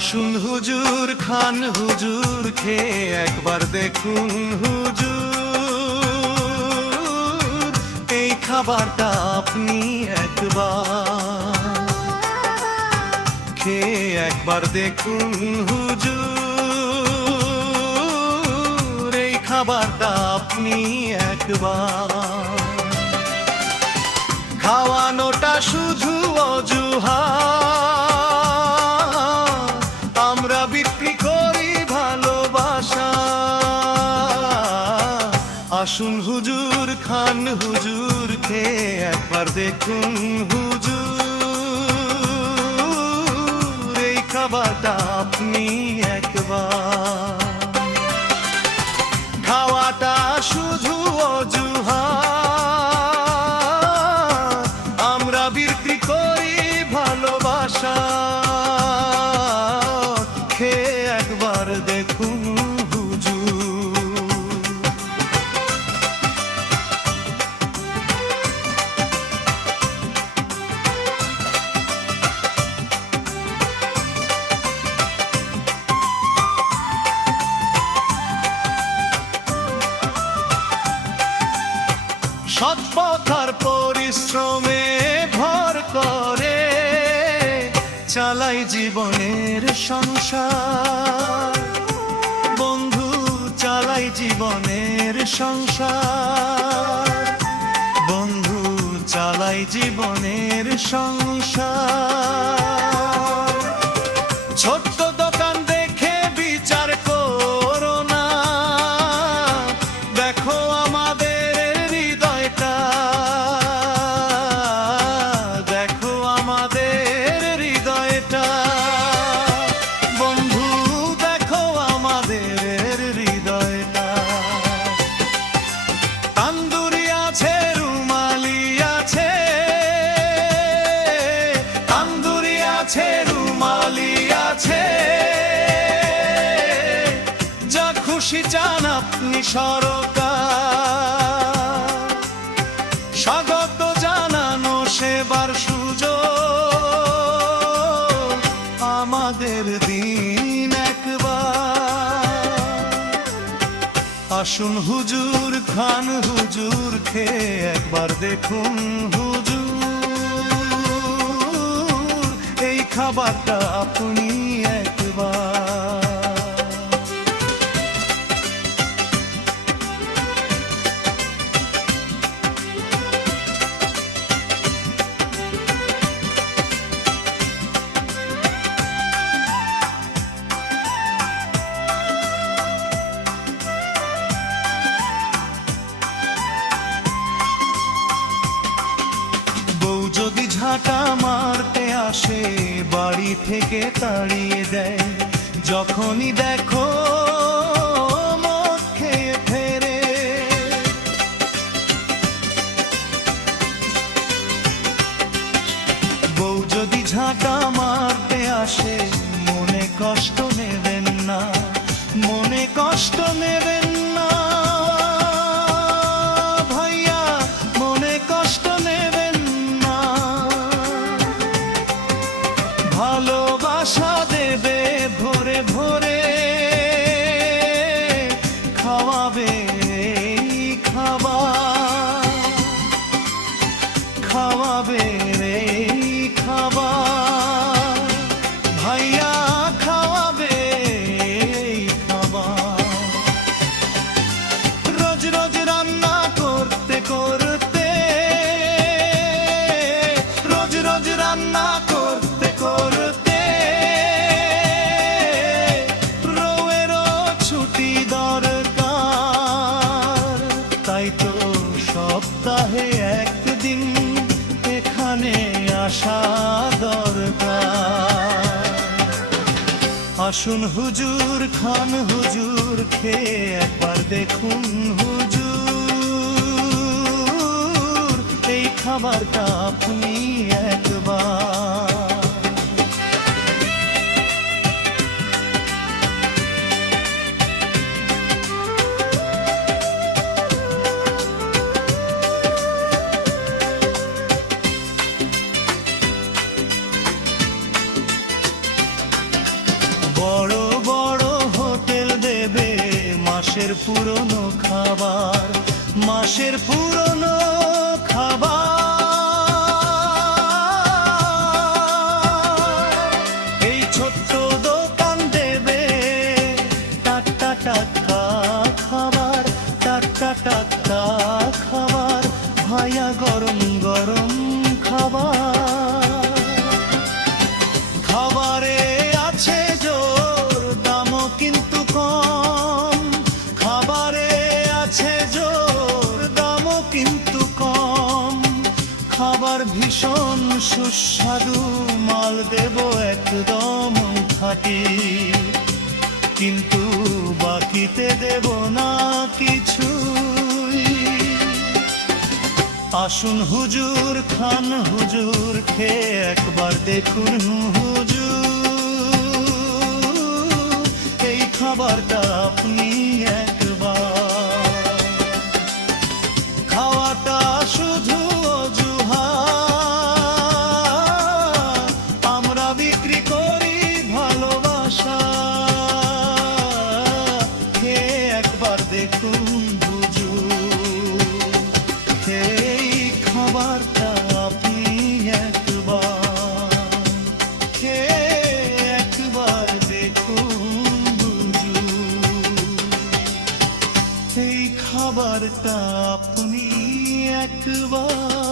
আসুন হুজুর খান হুজুর খেয়ে একবার দেখুন হুজুর এই খাবারটা আপনি একবার খেয়ে একবার দেখুন হুজুর এই খাবারটা আপনি একবার খাওয়ানোটা শুধু অজুহাত আমরা বিক্রি করি ভালোবাসা আসুন হুজুর খান হুজুর খেয়ে একবার দেখুন হুজুর এই খাবারটা আপনি একবার খাওয়াটা শুধু অজুহাত আমরা বিক্রি করি ভালোবাসা খেয়ে একবার দেখুন সৎপথার পরিশ্রমে ভর করে চালাই জীবনের সংসার বন্ধু চালাই জীবনের সংসার বন্ধু চালাই জীবনের সংসার ছোট্ট দোকান দেখে বিচার করো না দেখো আমাদের হৃদয়টা দেখো আমাদের হৃদয়টা বন্ধু দেখো আমাদের হৃদয়টা তান্দুরি আছে রুমালি আছে তান্দুরি আছে রুমালি আছে যা খুশি চান আপনি সরকার স্বাগত জানানো সেবার সুযোগ আমাদের দিন একবার আসুন হুজুর খান হুজুর খেয়ে একবার দেখুন হুজুর এই খাবারটা আপনি একবার যদি ঝাঁটা মারতে আসে বাড়ি থেকে তাড়িয়ে দেয় যখনই দেখো মদ খেয়ে ফেরে বউ যদি ঝাঁটা মারতে আসে মনে কষ্ট নেবেন না মনে কষ্ট নেবেন না ভাইয়া মনে কষ্ট নেবেন ভালোবাসা দেবে ভরে ভরে খাওয়াবে খাবার খাওয়াবে খাবার ভাইয়া খাওয়াবে খাবার রোজ রোজ রান্না করতে করতে রোজ রোজ রান্না করতে করতে রোয়েরও ছুটি দরকার তাই তো সপ্তাহে একদিন এখানে আসা দরকার আসুন হুজুর খান হুজুর খেয়ে একবার দেখুন হুজুর এই খাবারটা আপনি একবার বড় বড় হোটেল দেবে মাসের পুরনো খাবার, মাসের পুরনো খাবার। এই ছোট্ট দোকান দেবে টাটকা টাটকা খাবার, টাটকা টাটকা খাবার, ভায়া গরম গরম খাবার। খাবারে আছে জোর, দামও কিন্তু কম। খাবারে আছে জোর, দামও কিন্তু কম। খাবার ভীষণ সুস্বাদু, মাল দেব একদম খাঁটি, কিন্তু বাকিতে দেব না কিছুই। আসুন হুজুর, খান হুজুর, খেয়ে একবার দেখুন হুজুর, এই খাবারটা আপনি একবার। খাওয়াটা শুধু অজুহাত, আমরা বিক্রি করি ভালোবাসা। খেয়ে একবার দেখুন হুজুর, এই খাবারটা আপনি একবার। খেয়ে একবার দেখুন হুজুর, এই খাবারটা আপনি একবার।